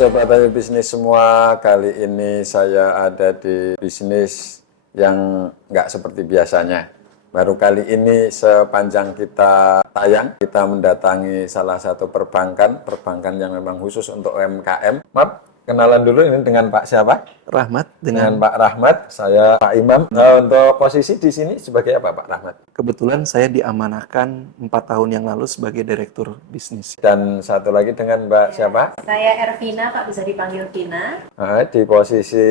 Sobat Ayu Bisnis semua, kali ini saya ada di bisnis yang nggak seperti biasanya. Baru kali ini sepanjang kita tayang, kita mendatangi salah satu perbankan yang memang khusus untuk UMKM. Maaf, kenalan dulu ini dengan Pak siapa? Rahmat Dengan Pak Rahmat, saya Pak Imam. Untuk posisi di sini sebagai apa Pak Rahmat? kebetulan saya diamanahkan 4 tahun yang lalu sebagai direktur bisnis. Dan satu lagi dengan Mbak siapa? Saya Ervina, Pak, bisa dipanggil Vina. Di posisi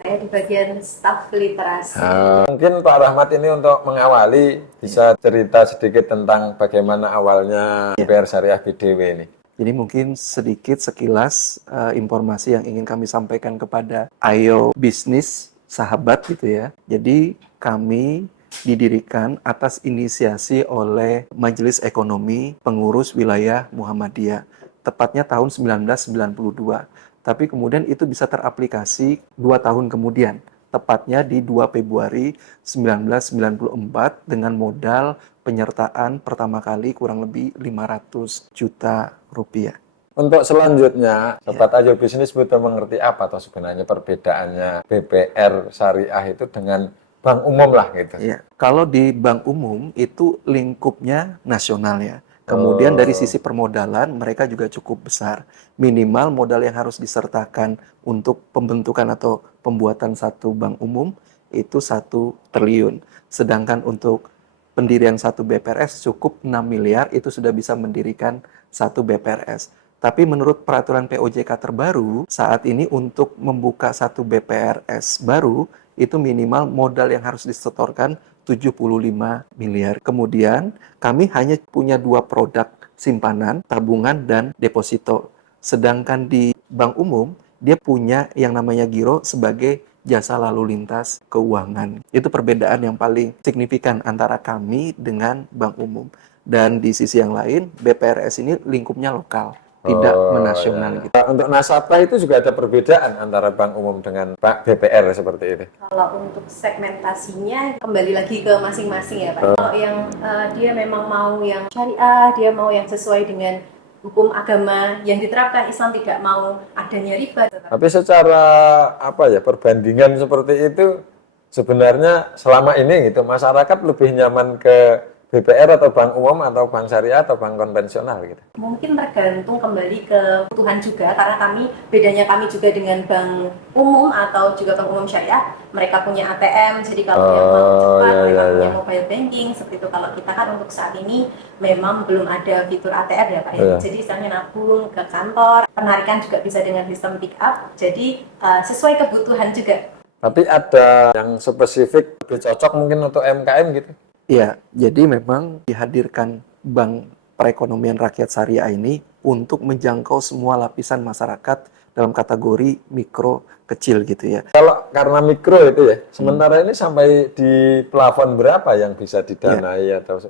Saya di bagian staf literasi. mungkin Pak Rahmat ini untuk mengawali bisa cerita sedikit tentang bagaimana awalnya BPR Syariah BDW ini. Jadi mungkin sedikit sekilas informasi yang ingin kami sampaikan kepada Ayo Bisnis sahabat gitu ya. Jadi kami didirikan atas inisiasi oleh Majelis Ekonomi Pengurus Wilayah Muhammadiyah, tepatnya tahun 1992. Tapi kemudian itu bisa teraplikasi 2 tahun kemudian, tepatnya di 2 Februari 1994 dengan modal penyertaan pertama kali kurang lebih 500 juta rupiah. Untuk selanjutnya, Sobat Ayu Bisnis butuh mengerti apa toh sebenarnya perbedaannya BPR Syariah itu dengan bank umum lah gitu. Ya, kalau di bank umum itu lingkupnya nasional ya. Kemudian dari sisi permodalan mereka juga cukup besar. Minimal modal yang harus disertakan untuk pembentukan atau pembuatan satu bank umum itu 1 triliun. Sedangkan untuk pendirian satu BPRS cukup 6 miliar itu sudah bisa mendirikan satu BPRS. Tapi menurut peraturan POJK terbaru, saat ini untuk membuka satu BPRS baru, itu minimal modal yang harus disetorkan 75 miliar. Kemudian kami hanya punya 2 produk simpanan, tabungan, dan deposito. Sedangkan di bank umum, dia punya yang namanya giro sebagai jasa lalu lintas keuangan. Itu perbedaan yang paling signifikan antara kami dengan bank umum. Dan di sisi yang lain, BPRS ini lingkupnya lokal, tidak menasional gitu. Untuk nasabah itu juga ada perbedaan antara bank umum dengan BPR seperti ini. Kalau untuk segmentasinya kembali lagi ke masing-masing ya Pak. Kalau yang dia memang mau yang syariah, dia mau yang sesuai dengan hukum agama yang diterapkan, Islam tidak mau adanya riba. Tapi secara perbandingan seperti itu sebenarnya selama ini gitu masyarakat lebih nyaman ke BPR atau bank umum atau bank syariah atau bank konvensional gitu. Mungkin tergantung kembali ke kebutuhan juga, karena bedanya kami juga dengan bank umum atau juga bank umum syariah, mereka punya ATM, jadi kalau yang mau cepat mereka punya mobile banking seperti itu. Kalau kita kan untuk saat ini memang belum ada fitur ATM ya Pak ya. Jadi misalnya nabung ke kantor, penarikan juga bisa dengan sistem pick up, jadi sesuai kebutuhan juga. Tapi ada yang spesifik lebih cocok mungkin untuk MKM gitu? Ya, jadi memang dihadirkan Bank Perekonomian Rakyat Syariah ini untuk menjangkau semua lapisan masyarakat dalam kategori mikro kecil gitu ya. Kalau karena mikro itu ya, sementara ini sampai di plafon berapa yang bisa didanai atau?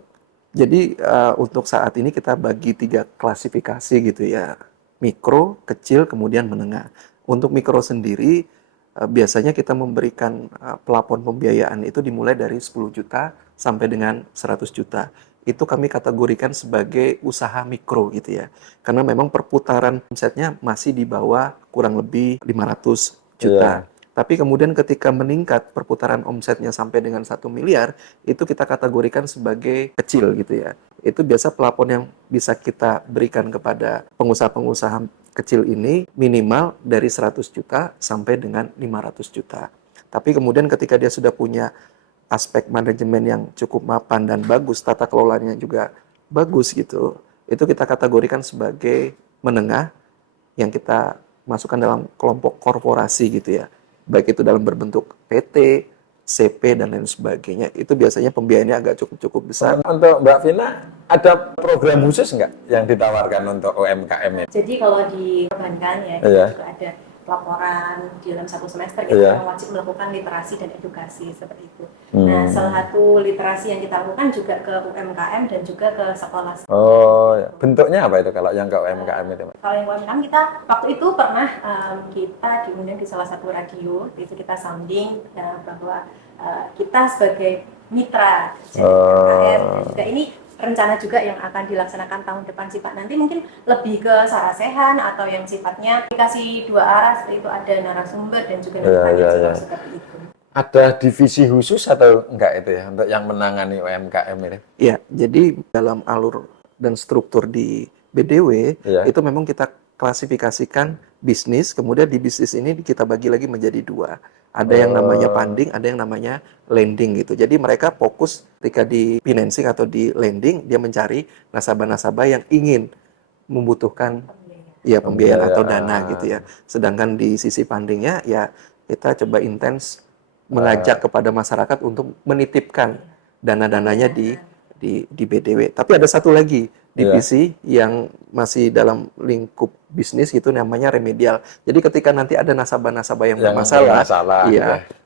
Jadi untuk saat ini kita bagi 3 klasifikasi gitu ya, mikro, kecil, kemudian menengah. Untuk mikro sendiri biasanya kita memberikan plafon pembiayaan itu dimulai dari 10 juta sampai dengan 100 juta. Itu kami kategorikan sebagai usaha mikro gitu ya. Karena memang perputaran omsetnya masih di bawah kurang lebih 500 juta. Tapi kemudian ketika meningkat perputaran omsetnya sampai dengan 1 miliar, itu kita kategorikan sebagai kecil gitu ya. Itu biasa plafon yang bisa kita berikan kepada pengusaha-pengusaha kecil ini minimal dari 100 juta sampai dengan 500 juta. Tapi kemudian ketika dia sudah punya aspek manajemen yang cukup mapan dan bagus, tata kelolanya juga bagus gitu, itu kita kategorikan sebagai menengah yang kita masukkan dalam kelompok korporasi gitu ya. Baik itu dalam berbentuk PT, CP, dan lain sebagainya. Itu biasanya pembiayaannya agak cukup besar. Untuk Mbak Vina, ada program khusus nggak yang ditawarkan untuk UMKM ini? Jadi kalau di perbankan ya, kita juga ada laporan di dalam 1 semester kita wajib melakukan literasi dan edukasi seperti itu. Nah, salah satu literasi yang kita lakukan juga ke UMKM dan juga ke sekolah. Bentuknya apa itu kalau yang ke UMKM itu? Kalau yang UMKM kita waktu itu pernah kita diundang di salah satu radio, itu kita sounding bahwa kita sebagai mitra jadi UMKM dan juga ini rencana juga yang akan dilaksanakan tahun depan sih Pak. Nanti mungkin lebih ke sarasehan atau yang sifatnya aplikasi dua arah, seperti itu ada narasumber dan juga narasumber seperti itu. Ada divisi khusus atau enggak itu ya untuk yang menangani UMKM ini? Ya, jadi dalam alur dan struktur di BDW itu memang kita klasifikasikan bisnis, kemudian di bisnis ini kita bagi lagi menjadi dua. Ada yang namanya funding, ada yang namanya lending gitu. Jadi mereka fokus ketika di financing atau di lending, dia mencari nasabah-nasabah yang ingin membutuhkan pembiayaan atau dana gitu ya. Sedangkan di sisi fundingnya ya kita coba intens mengajak kepada masyarakat untuk menitipkan dana-dananya di BDW. Tapi ada satu lagi divisi yang masih dalam lingkup bisnis gitu namanya remedial. Jadi ketika nanti ada nasabah-nasabah yang bermasalah,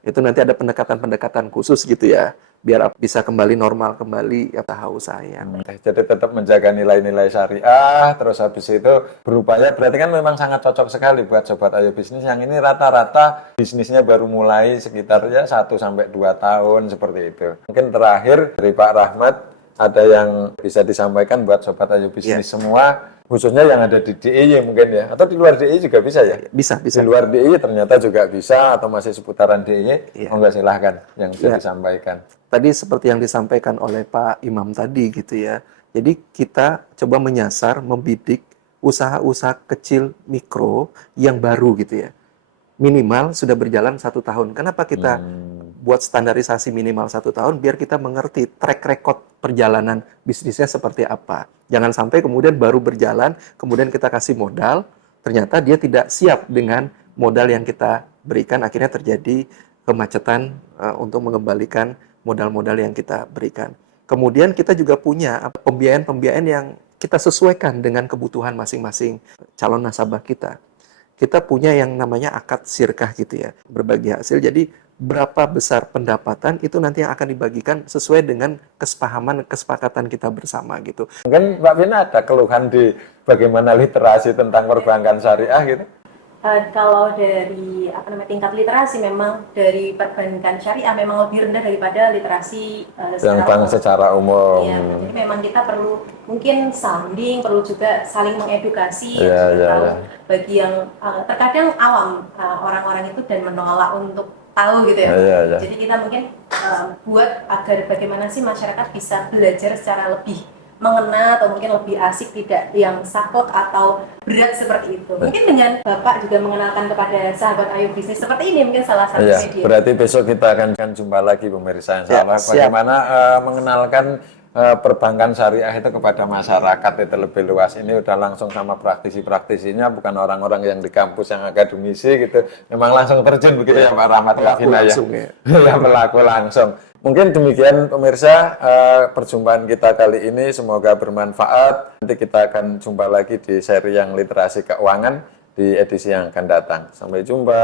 itu nanti ada pendekatan-pendekatan khusus gitu ya, biar bisa kembali normal kembali usaha usahanya. Jadi tetap menjaga nilai-nilai syariah, terus habis itu berupaya, berarti kan memang sangat cocok sekali buat Sobat Ayo Bisnis yang ini rata-rata bisnisnya baru mulai sekitar 1 sampai 2 tahun seperti itu. Mungkin terakhir dari Pak Rahmat, ada yang bisa disampaikan buat Sobat Ayo Bisnis semua, khususnya yang ada di DIY mungkin ya, atau di luar DIY juga bisa ya? Bisa. Di luar DIY ternyata juga bisa, atau masih seputaran DIY, enggak silahkan yang bisa disampaikan. Tadi seperti yang disampaikan oleh Pak Imam tadi gitu ya, jadi kita coba menyasar, membidik usaha-usaha kecil mikro yang baru gitu ya. Minimal sudah berjalan 1 tahun. Kenapa kita buat standarisasi minimal 1 tahun? Biar kita mengerti track record perjalanan bisnisnya seperti apa. Jangan sampai kemudian baru berjalan, kemudian kita kasih modal, ternyata dia tidak siap dengan modal yang kita berikan, akhirnya terjadi kemacetan untuk mengembalikan modal-modal yang kita berikan. Kemudian kita juga punya pembiayaan-pembiayaan yang kita sesuaikan dengan kebutuhan masing-masing calon nasabah kita. Kita punya yang namanya akad sirkah gitu ya, berbagi hasil. Jadi berapa besar pendapatan itu nanti yang akan dibagikan sesuai dengan kesepakatan kita bersama gitu. Mungkin Mbak Vina ada keluhan di bagaimana literasi tentang perbankan syariah gitu? Kalau dari tingkat literasi memang dari perbankan syariah memang lebih rendah daripada literasi secara umum. Iya, jadi memang kita perlu mungkin sounding, perlu juga saling mengedukasi bagi yang terkadang awam orang-orang itu dan menolak untuk tahu gitu ya. Jadi kita mungkin buat agar bagaimana sih masyarakat bisa belajar secara lebih mengena atau mungkin lebih asik, tidak yang saklek atau berat seperti itu. Mungkin dengan Bapak juga mengenalkan kepada sahabat Ayo Bisnis seperti ini mungkin salah satu media. Berarti besok kita akan jumpa lagi pemirsa yang salah. Bagaimana mengenalkan perbankan syariah itu kepada masyarakat itu lebih luas. Ini udah langsung sama praktisi-praktisinya, bukan orang-orang yang di kampus yang akademisi gitu. Memang langsung terjun begitu ya Pak Rahmat, Pak Vina ya. Yang pelaku langsung. Mungkin demikian pemirsa perjumpaan kita kali ini, semoga bermanfaat. Nanti kita akan jumpa lagi di seri yang literasi keuangan di edisi yang akan datang. Sampai jumpa.